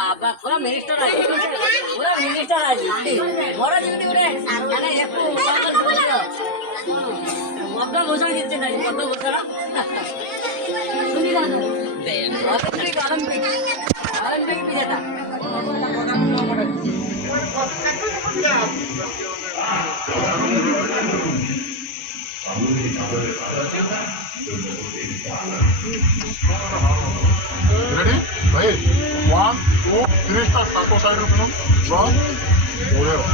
बाबा पूरा मिनिस्टर आहे बरं जिंकते कुठे आणि एक मग घोषणा घेतली नाही मग घोषणा ऑलिम्पिक विजेता Ready? Wait. 1, 2, 3 start. Taco side of them. Run. Oreo.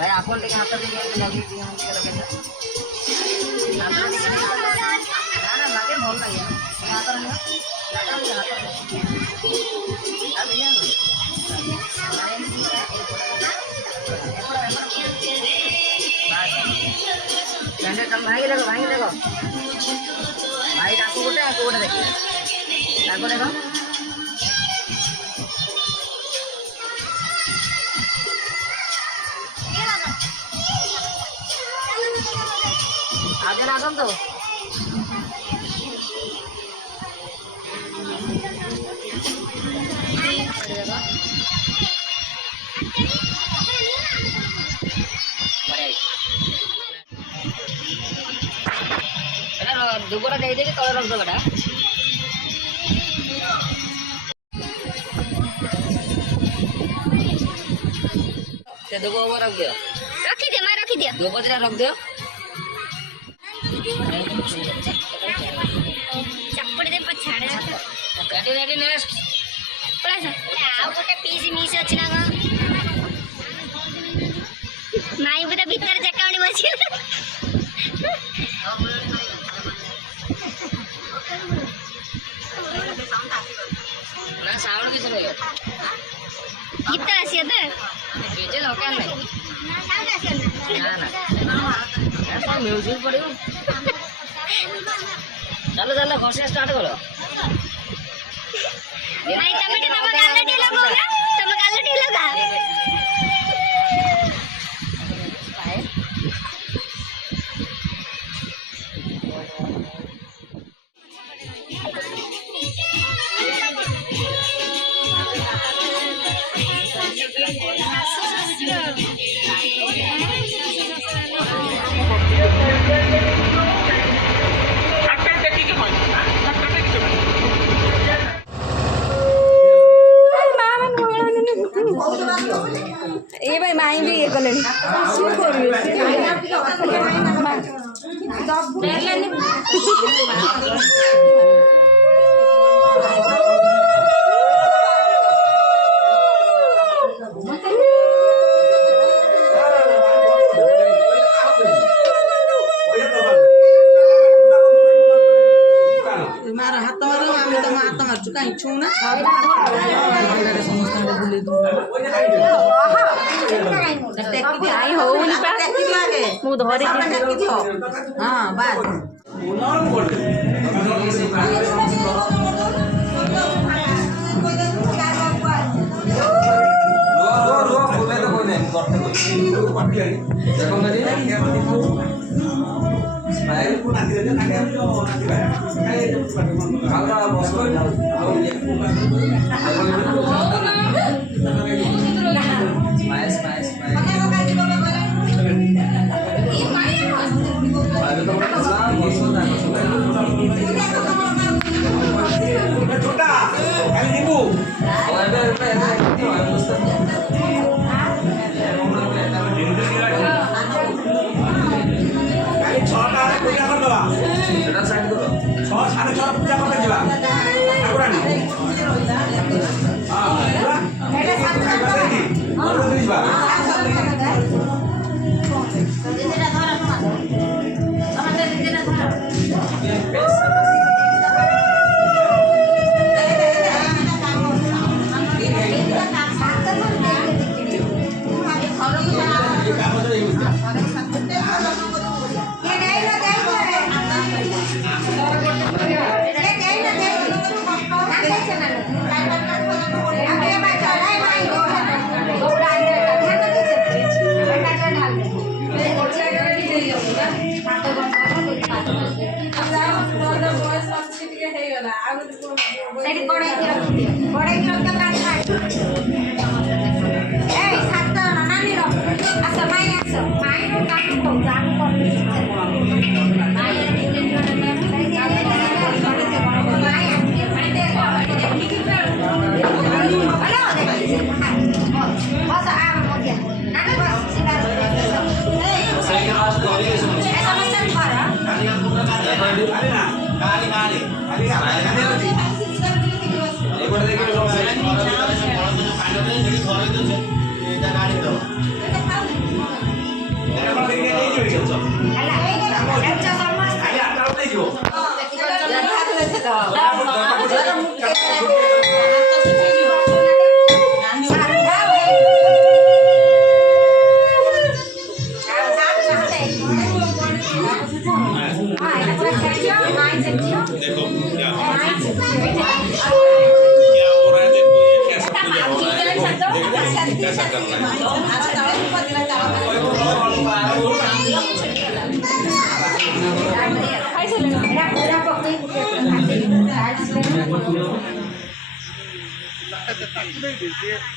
भाई आपण लेके हाथ में लगी थी हम के लगे ना ना लगे बोल रही है हाथ में लगा हाथ में कम भाई देखो भाई आपको बोलते हैं आपको देखिए आपको देखो आगे ना तो दुगोड़ा दे देके तले रख दो बेटा ते दुगो ओवर रख दियो मैं रख दिया दुगो तेरा रख दियो चप्पड़ दे पछाड़े रेडी रेडी नेक्स्ट प्लस आ गोटे पीस मिस अछि ना गो नाई बुदा भीतर चकाउनी बसी ना साउंड किस नहीं गीत आसी त बेजे दरकार नहीं साउंड आसी ना ना ऐसा म्यूजिक पड़ियो चलो चलो घोषणा स्टार्ट करो भाई तब गाल ढीला हो ना तब गाल ढीला का ମାଇଁ ବି ଇଏ କଲେଣି ସିଏ କରିବେ ମାର ହାତ ମାର ଆମେ ତମ ହାତ ମାରୁଛୁ କାହିଁ ଛୁଉଁନା ସମସ୍ତେ ବୁଲେଇ କାଇଁ ହଉନି ପା ମୁଁ ଧରିଛି ହଁ ବାସ୍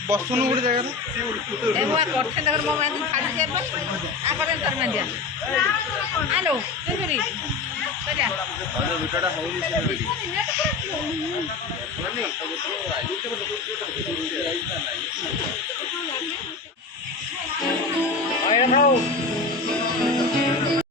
बसुनु गोटे जगह हेलो भिडियोटा